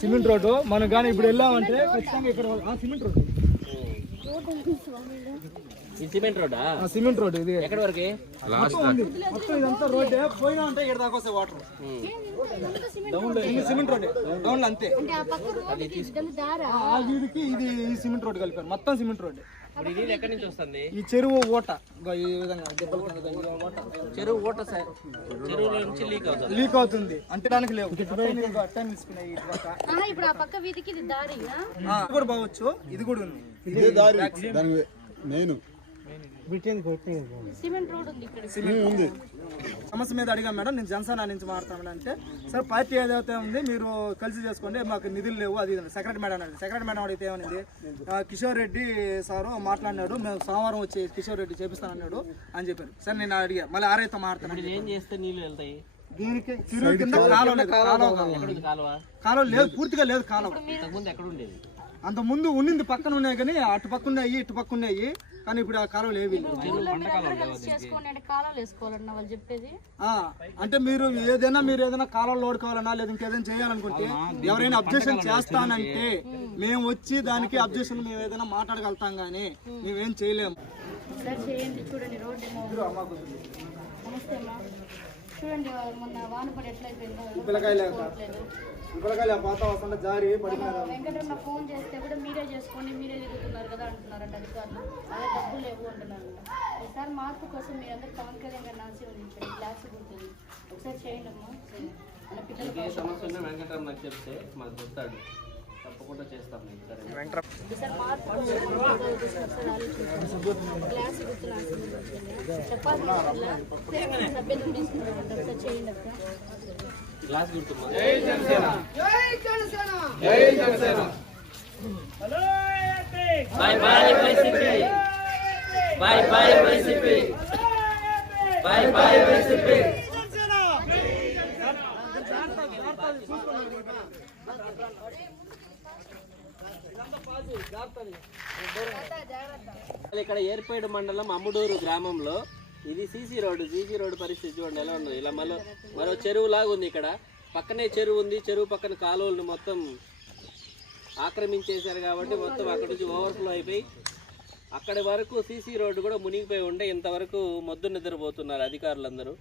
Cement road మనం కానీ ఇప్పుడు వెళ్ళామంటే ఖచ్చితంగా ఇక్కడ సిమెంట్ రోడ్డు సిమెంట్ రోడ్డా సిమెంట్ రోడ్ ఇది ఎక్కడ వరకు మొత్తం ఇదంతా రోడ్డే పోయినా అంటే ఇక్కడ దాకా వస్తాయి వాటర్ డౌన్ లో సిమెంట్ రోడ్ డౌన్ లో అంతే ఆ వీడికి ఇది ఈ సిమెంట్ రోడ్ కలిపారు మొత్తం సిమెంట్ రోడ్ ఎక్కడి నుంచి వస్తుంది ఈ చెరువు ఓట ఈ విధంగా చెరువు ఓట సార్ చెరువులో నుంచి లీక్ అవుతుంది అంటే దానికి లేవు ఇప్పుడు ఆ పక్క వీధికి ఇది దారి కూడా బాగొచ్చు ఇది కూడా ఉంది ఇదే దారి మెయిన్ సిమెంట్ రోడ్ ఉంది ఇక్కడ ఉంది. సమస్య మీద అడిగాం మేడం, నేను జనసేన నుంచి మాట్లాడతాను అంటే సార్ పార్టీ ఏదైతే ఉంది మీరు కలిసి చేసుకోండి, మాకు నిధులు లేవు అది సెక్రటరీ మేడం అడిగింది. సెక్రటరీ మేడం అడిగితే ఏమనింది, కిషోర్ రెడ్డి సారు మాట్లాడినాడు, మేము సోమవారం వచ్చి కిషోర్ రెడ్డి చేపిస్తానన్నాడు అని చెప్పారు. సార్ నేను అడిగా మళ్ళీ ఆరైతే మాట్లాడుతాను, ఏం చేస్తే నీళ్ళు వెళ్తాయి దీనికి చెరువు కింద కాలువ లేదు, పూర్తిగా లేదు కాలువ. ఇంతకుముందు ఎక్కడ ఉండేది? అంత ముందు ఉన్నింది పక్కన ఉన్నాయి కానీ అటు పక్క ఉన్నాయి ఇటు పక్క ఉన్నాయి కానీ ఇప్పుడు ఆ కాలువలు ఏవి అంటే మీరు ఏదైనా కాలువలు ఓడుకోవాలన్నా లేదా ఇంకేదైనా చేయాలనుకుంటే ఎవరైనా అబ్జెక్షన్ చేస్తానంటే మేము వచ్చి దానికి అబ్జెక్షన్ మేము ఏదైనా మాట్లాడగలుగుతాం కానీ మేమేం చేయలేము. చూడండి మొన్న వాన పడి ఎట్లయిపోయిందో పిల్లకాయలు పాత వస్తుంటే జారి పడిపోయారు. వెంకటరమణ ఫోన్ చేస్తే కూడా మీరే చేసుకోండి మీరే తిరుగుతున్నారు కదా అంటున్నారంట అధికారులు. అదే డబ్బులు లేవు అంటున్నారు. ఒకసారి మార్పు కోసం మీరందరూ పవన్ కళ్యాణ్ గారిని ఆశీర్వదించండి, క్లాస్ గుర్తుంది ఒకసారి చేయండి అమ్మా. మన పిల్లలకి సమస్య ఉన్నా వెంకటరమణ చెప్తే మాకు చెప్తాడు, తప్పకుండా చేస్తాం. ఈసారి మార్పు క్లాస్ గుర్తులు చెప్పాలి సభ్యత్వం తీసుకున్నారంట, ఒకసారి చేయండి అక్క. క్లాస్ గుర్తు bye bye YCP, bye bye YCP, bye bye YCP. ఇక్కడ ఏర్పేడు మండలం అమ్ముడూరు గ్రామంలో ఇది సీసీ రోడ్డు పరిస్థితి చూడండి ఎలా ఉన్నది. ఇలా మరో చెరువు లాగా ఉంది, ఇక్కడ పక్కనే చెరువు ఉంది, చెరువు పక్కన కాలువలను మొత్తం ఆక్రమించేశారు కాబట్టి మొత్తం అక్కడి నుంచి ఓవర్ఫ్లో అయిపోయి అక్కడి వరకు సీసీ రోడ్డు కూడా మునిగిపోయి ఉండే ఇంతవరకు మొద్దు నిద్రపోతున్నారు అధికారులందరూ.